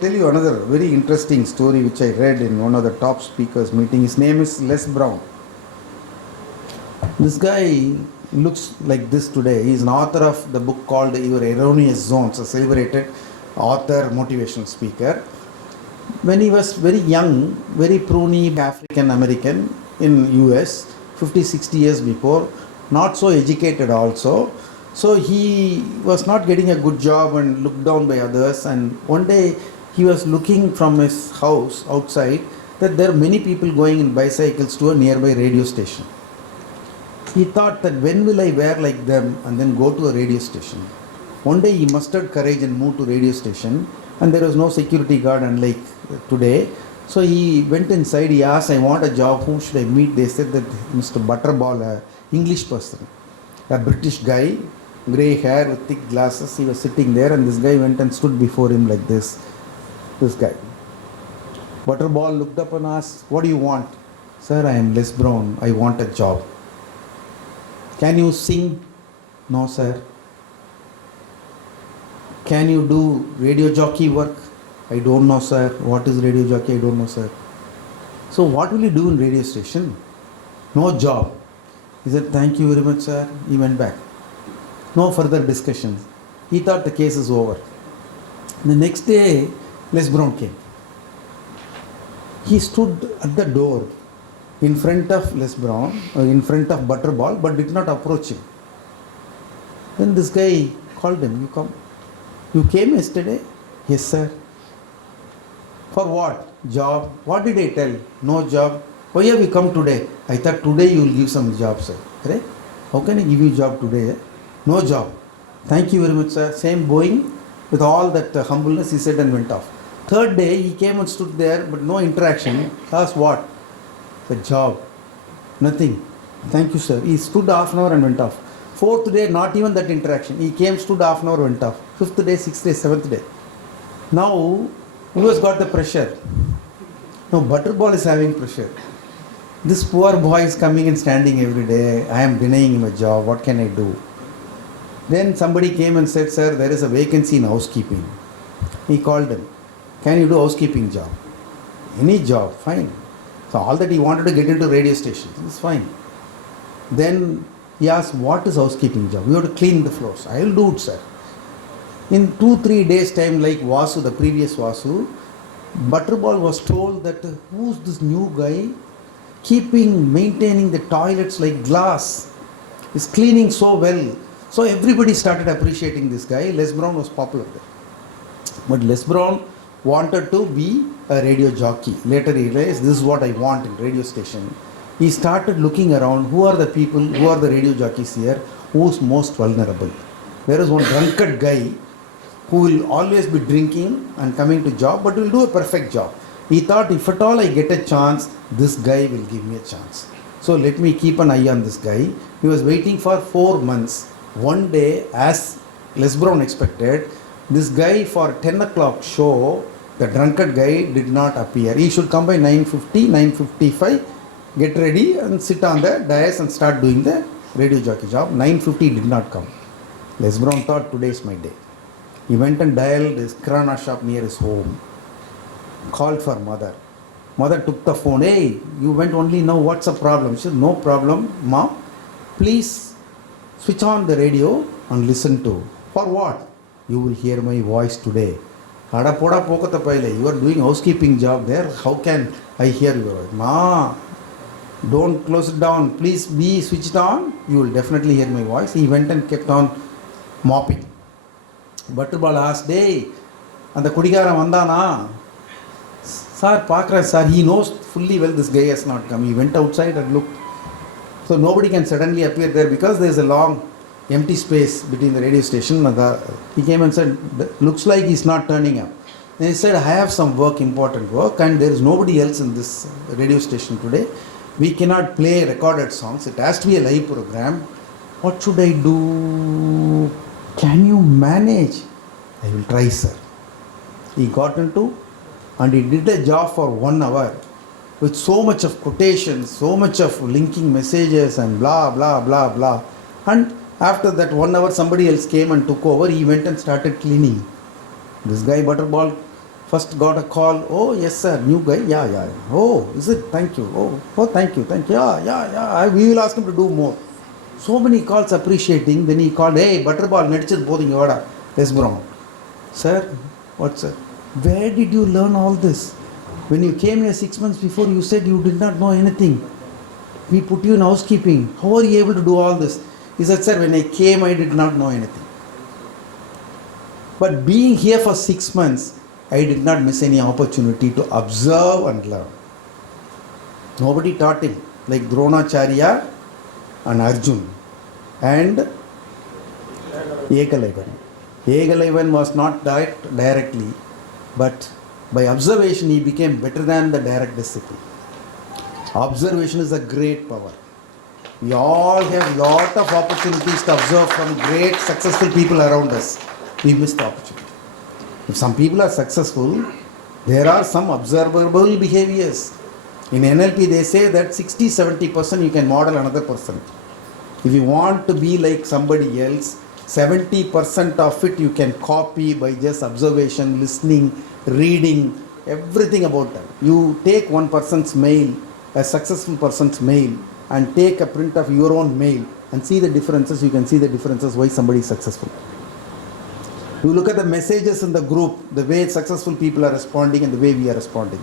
Tell you another very interesting story which I read in one of the top speakers meeting. His name is Les Brown. This guy looks like this today. He is an author of the book called Your Erroneous Zones, a celebrated author, motivational speaker. When he was very young, very pruny African American in US, 50, 60 years before, not so educated also. So he was not getting a good job and looked down by others. And one day he was looking from his house outside that there are many people going in bicycles to a nearby radio station. He thought that when will I wear like them and then go to a radio station. One day he mustered courage and moved to radio station, and there was no security guard unlike today. So he went inside, he asked, I want a job, whom should I meet? They said that Mr. Butterball, a English person, a British guy, grey hair with thick glasses, he was sitting there, and this guy went and stood before him like this guy. Butterball looked up and asked, what do you want? Sir, I am Les Brown, I want a job. Can you sing? No, sir. Can you do radio jockey work? I don't know, sir. What is radio jockey? I don't know, sir. So what will you do in radio station? No job. He said, thank you very much, sir. He went back. No further discussions. He thought the case is over. The next day, Les Brown came. He stood at the door in front of Les Brown, in front of Butterball, but did not approach him. Then this guy called him, you come. You came yesterday? Yes, sir. For what? Job. What did I tell? No job. Why have you come today? I thought today you will give some job, sir. Correct? How can I give you job today? No job. Thank you very much, sir. Same going with all that humbleness, he said and went off. Third day, he came and stood there, but no interaction. Asked what? The job. Nothing. Thank you, sir. He stood half an hour and went off. Fourth day, not even that interaction. He came, stood half an hour, went off. Fifth day, sixth day, seventh day. Now, who has got the pressure? No, Butterball is having pressure. This poor boy is coming and standing every day. I am denying him a job. What can I do? Then somebody came and said, sir, there is a vacancy in housekeeping. He called him. Can you do housekeeping job? Any job, fine. So all that he wanted to get into radio stations, is fine. Then he asked, what is housekeeping job? We have to clean the floors. I will do it, sir. In 2-3 days time, like Vasu, the previous Vasu, Butterball was told that who's this new guy maintaining the toilets like glass, is cleaning so well. So everybody started appreciating this guy. Les Brown was popular there. But Les Brown wanted to be a radio jockey. Later he realized this is what I want in radio station. He started looking around, who are the people, who are the radio jockeys here, who's most vulnerable. There is one drunkard guy who will always be drinking and coming to job, but will do a perfect job. He thought, if at all I get a chance, this guy will give me a chance. So let me keep an eye on this guy. He was waiting for 4 months. One day, as Les Brown expected, this guy for 10 o'clock show, the drunkard guy did not appear. He should come by 9:50, 9:55, get ready and sit on the dais and start doing the radio jockey job. 9:50 did not come. Les Brown thought, today is my day. He went and dialed his kirana shop near his home. Called for mother. Mother took the phone. Hey, you went only now, what's the problem? She said, no problem, mom. Please switch on the radio and listen to. For what? You will hear my voice today. You are doing housekeeping job there. How can I hear your voice? Ma, don't close it down. Please be switched on. You will definitely hear my voice. He went and kept on mopping. Butterball asked, hey, and the Kudigara Vandana. Sir, Pakra, sir, he knows fully well this guy has not come. He went outside and looked. So nobody can suddenly appear there because there is a long empty space between the radio station and he came and said, looks like he's not turning up. Then he said, I have some work, important work, and there is nobody else in this radio station today. We cannot play recorded songs. It has to be a live program. What should I do? Can you manage? I will try, sir. He got into and he did a job for 1 hour with so much of quotations, so much of linking messages and blah, blah, blah, blah. And after that 1 hour, somebody else came and took over. He went and started cleaning. This guy, Butterball, First got a call, oh yes sir, new guy, yeah. Oh, is it? Thank you. Oh, thank you. We will ask him to do more. So many calls appreciating. Then he called, hey, Butterball, nedichadu podinga vada. Yes, bro. Sir, what sir? Where did you learn all this? When you came here 6 months before, you said you did not know anything. We put you in housekeeping. How are you able to do all this? He said, sir, when I came, I did not know anything. But being here for 6 months, I did not miss any opportunity to observe and learn. Nobody taught him, like Dronacharya and Arjun and Ekalaivan. Ekalaivan was not taught directly, but by observation he became better than the direct disciple. Observation is a great power. We all have lot of opportunities to observe from great successful people around us. We miss the opportunity. If some people are successful, there are some observable behaviors. In NLP they say that 60-70% you can model another person. If you want to be like somebody else, 70% of it you can copy by just observation, listening, reading, everything about them. You take one person's mail, a successful person's mail, and take a print of your own mail and see the differences. You can see the differences why somebody is successful. You look at the messages in the group, the way successful people are responding and the way we are responding.